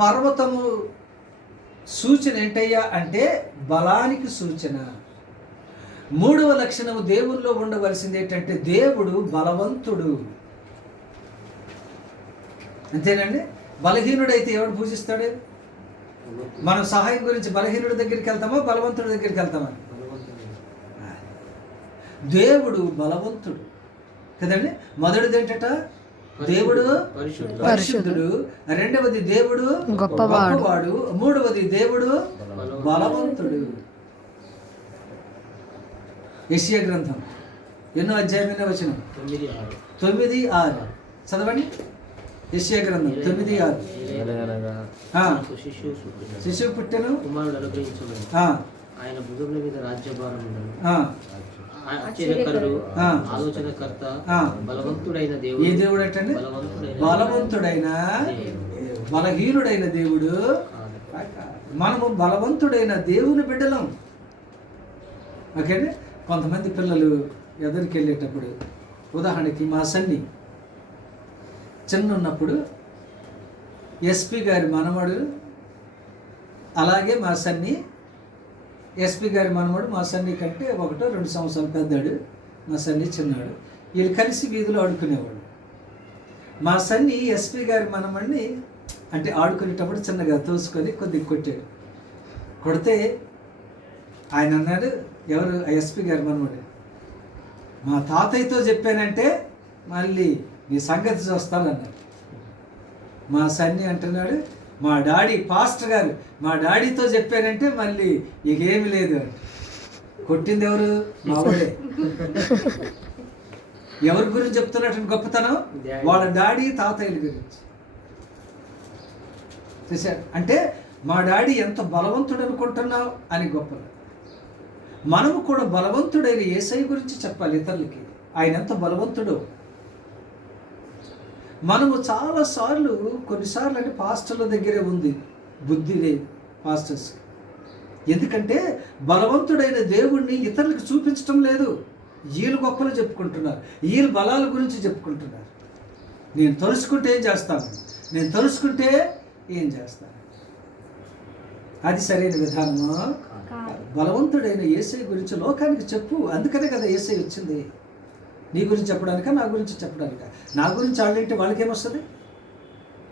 పర్వతము సూచన ఏంటయ్యా అంటే బలానికి సూచన. మూడవ లక్షణము దేవుల్లో ఉండవలసింది ఏంటంటే దేవుడు బలవంతుడు. అంతేనండి. బలహీనుడైతే ఎవడు పూజిస్తాడు? మనం సహాయం గురించి బలహీనుడి దగ్గరికి వెళ్తామా, బలవంతుడి దగ్గరికి వెళ్తామా? దేవుడు బలవంతుడు కదండి. మొదటిది ఏంటట? దేవుడు పరిశుద్ధుడు. రెండవది దేవుడు గొప్పవాడు. మూడవది దేవుడు బలవంతుడు. యెషయా గ్రంథం ఎన్నో అధ్యాయం వచనం? 9:6 చదవండి. యెషయా గ్రంథం 9:6. శిశువు పుట్టెను, కుమారుడు అనుగ్రహించును, ఆయన భుజముల మీద రాజ్యభారం ఉండను. ఆలోచనకర్త, బలవంతుడైన దేవుడు. ఏ దేవుడు అంటే? బలవంతుడైన, బలహీనుడైన దేవుడు. మనము బలవంతుడైన దేవుని బిడ్డలం. ఓకే. కొంతమంది పిల్లలు ఎదురికి వెళ్ళేటప్పుడు, ఉదాహరణకి మా సన్ని చిన్న ఉన్నప్పుడు ఎస్పీ గారి మనమడు, అలాగే మా సన్ని ఎస్పీ గారి మనమడు మా సన్ని కంటే 1-2 సంవత్సరాలు పెద్దాడు, మా సన్ని చిన్నాడు. వీళ్ళు కలిసి వీధిలో ఆడుకునేవాడు. మా సన్ని ఎస్పీ గారి మనమడిని అంటే ఆడుకునేటప్పుడు చిన్నగా తోసుకొని కొద్దిగా కొట్టాడు. కొడితే ఆయన అన్నాడు, ఎవరు? ఎస్పీ గారి మనమడు, మా తాతయ్యతో చెప్పానంటే మళ్ళీ నీ సంగతి చూస్తానన్నాడు. మా సన్ని అంటున్నాడు, మా డాడీ పాస్టర్ గారు మా డాడీతో చెప్పానంటే మళ్ళీ ఇకేమి లేదు. కొట్టింది ఎవరు? మా వాడే. ఎవరి గురించి చెప్తున్నట్టు గొప్పతనం? వాళ్ళ డాడీ తాతయ్యల గురించి. చూశారు అంటే మా డాడీ ఎంత బలవంతుడు అనుకుంటున్నావు అని గొప్పలు. మనము కూడా బలవంతుడైన యేసయ్య గురించి చెప్పాలి ఇతరులకి, ఆయన ఎంత బలవంతుడో. మనము చాలాసార్లు, కొన్నిసార్లు అంటే పాస్టర్ల దగ్గరే ఉంది బుద్ధి లేదు పాస్టర్స్. ఎందుకంటే బలవంతుడైన దేవుణ్ణి ఇతరులకు చూపించటం లేదు. వీళ్ళు గొప్పలు చెప్పుకుంటున్నారు, వీళ్ళు బలాల గురించి చెప్పుకుంటున్నారు. నేను తలుసుకుంటే ఏం చేస్తాను, నేను తలుసుకుంటే ఏం చేస్తాను. అది సరైన విధానము. బలవంతుడైన యేసయ్య గురించి లోకానికి చెప్పు. అందుకనే కదా యేసయ్య వచ్చింది, నీ గురించి చెప్పడానిక, నా గురించి చెప్పడానిక? నా గురించి వాళ్ళంటే వాళ్ళకేమొస్తుంది?